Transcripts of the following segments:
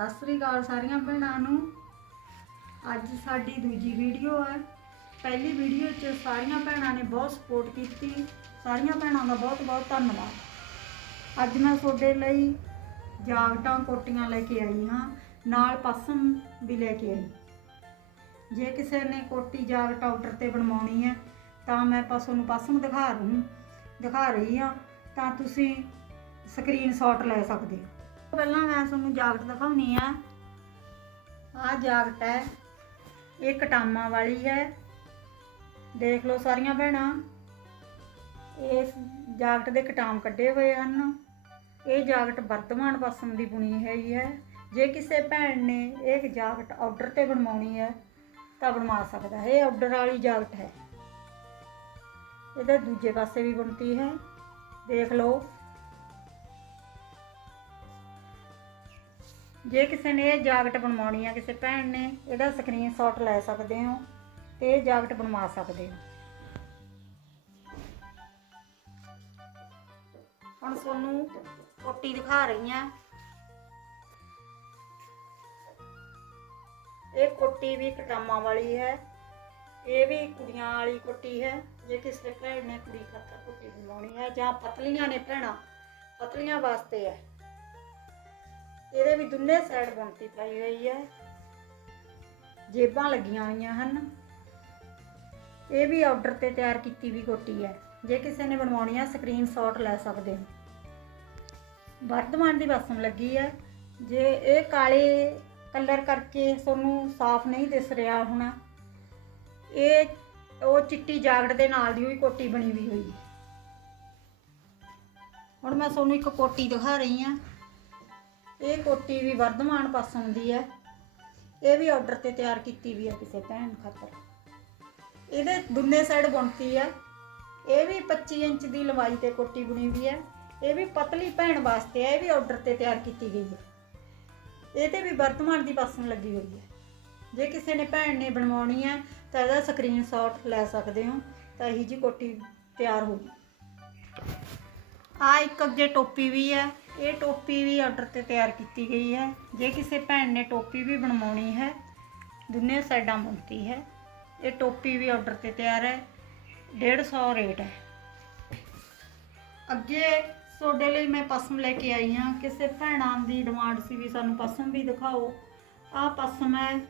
ਸਤਿ ਸ੍ਰੀ ਅਕਾਲ ਸਾਰੀਆਂ ਭੈਣਾਂ ਨੂੰ। ਅੱਜ ਸਾਡੀ ਦੂਜੀ ਵੀਡੀਓ ਹੈ। ਪਹਿਲੀ ਵੀਡੀਓ 'ਚ ਸਾਰੀਆਂ ਭੈਣਾਂ ਨੇ ਬਹੁਤ ਸਪੋਰਟ ਕੀਤੀ। ਸਾਰੀਆਂ ਭੈਣਾਂ ਦਾ ਬਹੁਤ ਬਹੁਤ ਧੰਨਵਾਦ। ਅੱਜ ਮੈਂ ਤੁਹਾਡੇ ਲਈ ਜਾਗਟਾਂ ਕੋਟੀਆਂ ਲੈ ਕੇ ਆਈ ਹਾਂ। ਨਾਲ ਪਸਮ ਵੀ ਲੈ ਕੇ ਆਈ। ਜੇ ਕਿਸੇ ਨੇ ਕੋਟੀ ਜਾਗਟ ਆਰਡਰ ਤੇ ਬਣਵਾਉਣੀ ਹੈ, ਤਾਂ ਮੈਂ ਪਸਮ ਨੂੰ ਪਸਮ ਦਿਖਾ ਰਹੀ ਦਿਖਾ ਰਹੀ ਹਾਂ। ਤਾਂ ਤੁਸੀਂ ਸਕਰੀਨਸ਼ਾਟ ਲੈ ਸਕਦੇ ਹੋ। ਪਹਿਲਾਂ ਮੈਂ ਤੁਹਾਨੂੰ ਜਾਕਟ ਦਿਖਾਉਣੀ ਆ। ਆਹ ਜਾਕਟ ਹੈ। ਇਹ ਕਟਾਮਾਂ ਵਾਲੀ ਹੈ। ਦੇਖ ਲਓ ਸਾਰੀਆਂ ਭੈਣਾਂ। ਇਸ ਜਾਕਟ ਦੇ ਕਟਾਮ ਕੱਢੇ ਹੋਏ ਹਨ। ਇਹ ਜਾਕਟ ਵਰਤਮਾਨ ਪਸੰਦ ਦੀ ਬੁਣੀ ਹੈਗੀ ਹੈ। ਜੇ ਕਿਸੇ ਭੈਣ ਨੇ ਇਹ ਜਾਕਟ ਆਰਡਰ ਤੇ ਬਣਵਾਉਣੀ ਹੈ, ਤਾਂ ਬਣਵਾ ਸਕਦਾ ਹੈ। ਇਹ ਆਰਡਰ ਵਾਲੀ ਜਾਕਟ ਹੈ। ਇਹਦੇ ਦੂਜੇ ਪਾਸੇ ਵੀ ਬੁਣਤੀ ਹੈ। ਦੇਖ ਲਓ। ਜੇ ਕਿਸੇ ਨੇ ਇਹ ਜਾਕਟ ਬਣਵਾਉਣੀ ਹੈ ਕਿਸੇ ਭੈਣ ਨੇ, ਇਹਦਾ ਸਕਰੀਨਸ਼ਾਟ ਲੈ ਸਕਦੇ ਹੋ ਤੇ ਇਹ ਜਾਕਟ ਬਣਵਾ ਸਕਦੇ ਹੋ। ਹੁਣ ਤੁਹਾਨੂੰ ਕੋਟੀ ਦਿਖਾ ਰਹੀ ਹਾਂ ਇਹ ਕੋਟੀ ਵੀ ਕਟਾਮਾਂ ਵਾਲੀ ਹੈ। ਇਹ ਵੀ ਕੁੜੀਆਂ ਵਾਲੀ ਕੋਟੀ ਹੈ। ਜੇ ਕਿਸੇ ਭੈਣ ਨੇ ਕੁੜੀ ਖਾਤਰ ਕੋਟੀ ਬਣਵਾਉਣੀ ਹੈ ਜਾਂ ਪਤਲੀਆਂ ਨੇ ਭੈਣਾਂ, ਪਤਲੀਆਂ ਵਾਸਤੇ ਹੈ। ਇਹਦੇ ਵੀ ਦੁੰਨੇ ਸਾਈਡ ਬੁਣਤੀ ਪਾਈ ਹੋਈ ਹੈ ਜੇਬਾਂ ਲੱਗੀਆਂ ਹੋਈਆਂ ਹਨ। ਇਹ ਵੀ ਆਰਡਰ ਤੇ ਤਿਆਰ ਕੀਤੀ ਵੀ ਕੋਟੀ ਹੈ ਜੇ ਕਿਸੇ ਨੇ ਬਣਵਾਉਣੀ ਹੈ ਸਕਰੀਨਸ਼ਾਟ ਲੈ ਸਕਦੇ ਹੋ। ਵਰਧਮਾਨ ਦੀ ਬਸਮ ਲੱਗੀ ਹੈ ਜੇ ਇਹ ਕਾਲੇ ਕਲਰ ਕਰਕੇ ਤੁਹਾਨੂੰ ਸਾਫ਼ ਨਹੀਂ ਦਿਸ ਰਿਹਾ ਹੋਣਾ, ਇਹ ਉਹ ਚਿੱਟੀ ਜਾਗੜ ਦੇ ਨਾਲ ਦੀ ਹੋਈ ਕੋਟੀ ਬਣੀ ਵੀ ਹੋਈ। ਹੁਣ ਮੈਂ ਤੁਹਾਨੂੰ ਇੱਕ ਕੋਟੀ ਦਿਖਾ ਰਹੀ ਹਾਂ। ਇਹ ਕੋਟੀ ਵੀ ਵਰਧਮਾਨ ਪਸੰਦ ਦੀ ਹੈ। ਇਹ ਵੀ ਆਰਡਰ ਤੇ ਤਿਆਰ ਕੀਤੀ ਵੀ ਹੈ ਕਿਸੇ ਭੈਣ ਖਾਤਰ। ਇਹਦੇ ਦੁੰਨੇ ਸਾਈਡ ਬੁਣਤੀ ਹੈ। ਇਹ ਵੀ 25 ਇੰਚ ਦੀ ਲੰਬਾਈ ਤੇ ਕੋਟੀ ਬੁਣੀ ਵੀ ਹੈ। ਇਹ ਵੀ ਪਤਲੀ ਭੈਣ ਵਾਸਤੇ ਹੈ, ਇਹ ਵੀ ਆਰਡਰ ਤੇ ਤਿਆਰ ਕੀਤੀ ਗਈ ਹੈ। ਇਹ ਤੇ ਵੀ ਵਰਤਮਾਨ ਦੀ ਪਸੰਦ ਲੱਗੀ ਹੋਈ ਹੈ। ਜੇ ਕਿਸੇ ਨੇ ਭੈਣ ਨੇ ਬਣਵਾਉਣੀ ਹੈ, ਤਾਂ ਇਹਦਾ ਸਕਰੀਨਸ਼ਾਟ ਲੈ ਸਕਦੇ ਹੋ, ਤਾਂ ਇਹੀ ਜੀ ਕੋਟੀ ਤਿਆਰ ਹੋ ਗਈ। ਆ ਇੱਕ ਅੱਗੇ ਟੋਪੀ ਵੀ ਹੈ। ਇਹ ਟੋਪੀ ਵੀ ਆਰਡਰ ਤੇ ਤਿਆਰ ਕੀਤੀ ਗਈ ਹੈ। ਜੇ ਕਿਸੇ ਭੈਣ ਨੇ ਟੋਪੀ ਵੀ ਬਣਵਾਉਣੀ ਹੈ ਦੁੰਨੇ ਸਾਈਡਾਂ ਬੁਣਤੀ ਹੈ। ਇਹ ਟੋਪੀ ਵੀ ਆਰਡਰ ਤੇ ਤਿਆਰ ਹੈ। 150 ਰੇਟ ਹੈ। ਅੱਗੇ ਤੁਹਾਡੇ ਲਈ ਮੈਂ ਪਸਮ ਲੈ ਕੇ ਆਈ ਹਾਂ। ਕਿਸੇ ਭੈਣਾਂ ਦੀ ਡਿਮਾਂਡ ਸੀ ਵੀ ਸਾਨੂੰ ਪਸਮ ਵੀ ਦਿਖਾਓ। ਆਹ ਪਸਮ ਹੈ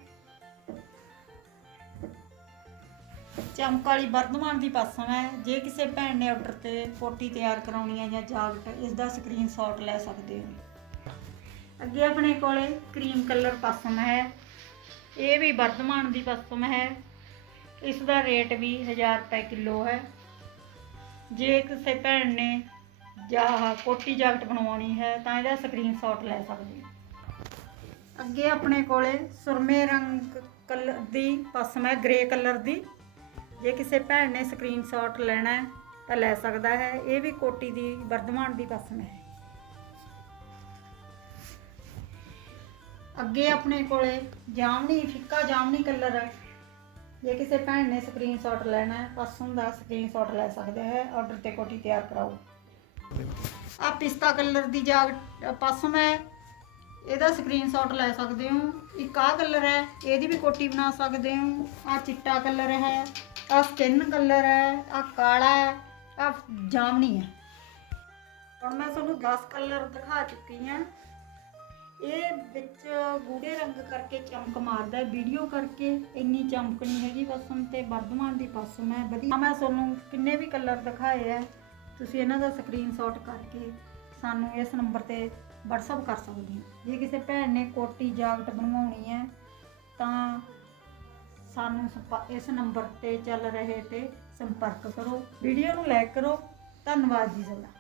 ਚਮਕ ਵਾਲੀ ਵਰਧਮਾਨ ਦੀ ਪਸਮ ਹੈ ਜੇ ਕਿਸੇ ਭੈਣ ਨੇ ਆਰਡਰ ਤੇ ਕੋਟੀ ਤਿਆਰ ਕਰਾਉਣੀ ਹੈ ਜਾਂ ਜਾਕਟ ਇਸ ਦਾ ਸਕਰੀਨਸ਼ਾਟ ਲੈ ਸਕਦੇ ਹੋ। ਅੱਗੇ ਆਪਣੇ ਕੋਲੇ ਕਰੀਮ ਕਲਰ ਪਸਮ ਹੈ। ਇਹ ਵੀ ਵਰਧਮਾਨ ਦੀ ਪਸਮ ਹੈ। ਇਸ ਦਾ ਰੇਟ ਵੀ 1000 ਰੁਪਏ ਕਿਲੋ ਹੈ। ਜੇ ਕਿਸੇ ਭੈਣ ਨੇ ਜਾਂ ਕੋਟੀ ਜਾਕਟ ਬਣਵਾਉਣੀ ਹੈ, ਤਾਂ ਇਹਦਾ ਸਕਰੀਨਸ਼ਾਟ ਲੈ ਸਕਦੇ ਹੋ। ਅੱਗੇ ਆਪਣੇ ਕੋਲੇ ਸੁਰਮੇ ਰੰਗ ਕਲਰ ਦੀ ਪਸਮ ਹੈ ਗ੍ਰੇ ਕਲਰ ਦੀ। ਜੇ ਕਿਸੇ ਭੈਣ ਨੇ ਸਕਰੀਨਸ਼ਾਟ ਲੈਣਾ ਹੈ, ਤਾਂ ਲੈ ਸਕਦਾ ਹੈ। ਇਹ ਵੀ ਕੋਟੀ ਦੀ, ਵਰਧਮਾਨ ਦੀ ਪਸਮ ਹੈ ਅੱਗੇ ਆਪਣੇ ਕੋਲੇ ਜਾਮਨੀ, ਫਿੱਕਾ ਜਾਮਨੀ ਕਲਰ ਹੈ। ਜੇ ਕਿਸੇ ਭੈਣ ਨੇ ਸਕਰੀਨਸ਼ਾਟ ਲੈਣਾ ਹੈ ਪਸਮ ਦਾ ਸਕਰੀਨਸ਼ਾਟ ਲੈ ਸਕਦਾ ਹੈ। ਆਰਡਰ ਤੇ ਕੋਟੀ ਤਿਆਰ ਕਰਾਓ। ਆ ਪਿਸਤਾ ਕਲਰ ਦੀ ਜਾਗ ਪਸਮ ਹੈ। ਇਹਦਾ ਸਕਰੀਨਸ਼ਾਟ ਲੈ ਸਕਦੇ ਹੋ। ਇੱਕ ਆਹ ਕਲਰ ਹੈ। ਇਹਦੀ ਵੀ ਕੋਟੀ ਬਣਾ ਸਕਦੇ ਹੋ। ਆ ਚਿੱਟਾ ਕਲਰ ਹੈ। ਆ ਸਕਿਨ ਕਲਰ ਹੈ, ਆ ਕਾਲਾ ਹੈ, ਆ ਜਾਮਣੀ ਹੈ। ਹੁਣ ਮੈਂ ਤੁਹਾਨੂੰ 10 ਕਲਰ ਦਿਖਾ ਚੁੱਕੀ ਹਾਂ। ਇਹ ਵਿੱਚ ਗੂੜੇ ਰੰਗ ਕਰਕੇ ਚਮਕ ਮਾਰਦਾ ਵੀਡੀਓ ਕਰਕੇ। ਇੰਨੀ ਚਮਕ ਨਹੀਂ ਹੈਗੀ ਪਸਮ ਤੇ ਵਰਧਮਾਨ ਦੀ ਪਸਮ ਹੈ ਵਧੀਆ। ਮੈਂ ਤੁਹਾਨੂੰ ਕਿੰਨੇ ਵੀ ਕਲਰ ਦਿਖਾਏ ਹੈ, ਤੁਸੀਂ ਇਹਨਾਂ ਦਾ ਸਕਰੀਨਸ਼ਾਟ ਕਰਕੇ ਸਾਨੂੰ ਇਸ ਨੰਬਰ ਤੇ WhatsApp ਕਰ ਸਕਦੇ ਹੋ। ਜੇ ਕਿਸੇ ਭੈਣ ਨੇ ਕੋਟੀ ਜਾਕਟ ਬਣਵਾਉਣੀ ਹੈ, ਤਾਂ ਸਾਨੂੰ ਸੰਪ- ਇਸ ਨੰਬਰ ਤੇ ਚੱਲ ਰਹੇ ਤੇ ਸੰਪਰਕ ਕਰੋ, ਵੀਡੀਓ ਨੂੰ ਲਾਈਕ ਕਰੋ, ਧੰਨਵਾਦ ਜੀ ਤੁਹਾਡਾ।